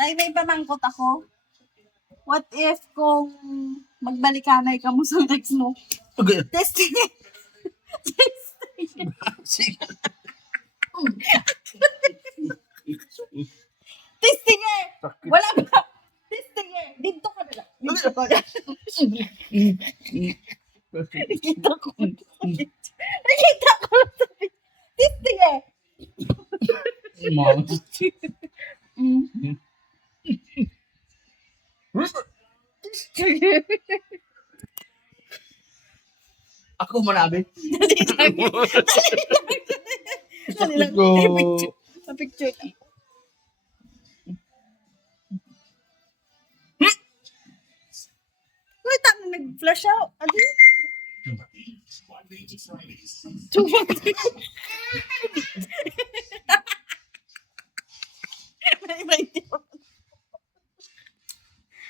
Tay, may pamangkot ako. What if kung magbalikanay ka mo sa ex mo? Okay. Testing. Testing. Sige. Testing eh. Wala pa. Testing eh. Dito ka na lang. Dito ka na. Nakita ko. Nakita ko. Testing eh. Mom. Ako manabi. Dali lang. Go. Picture lang. Uy, tama nag-flash out. Ano yun? May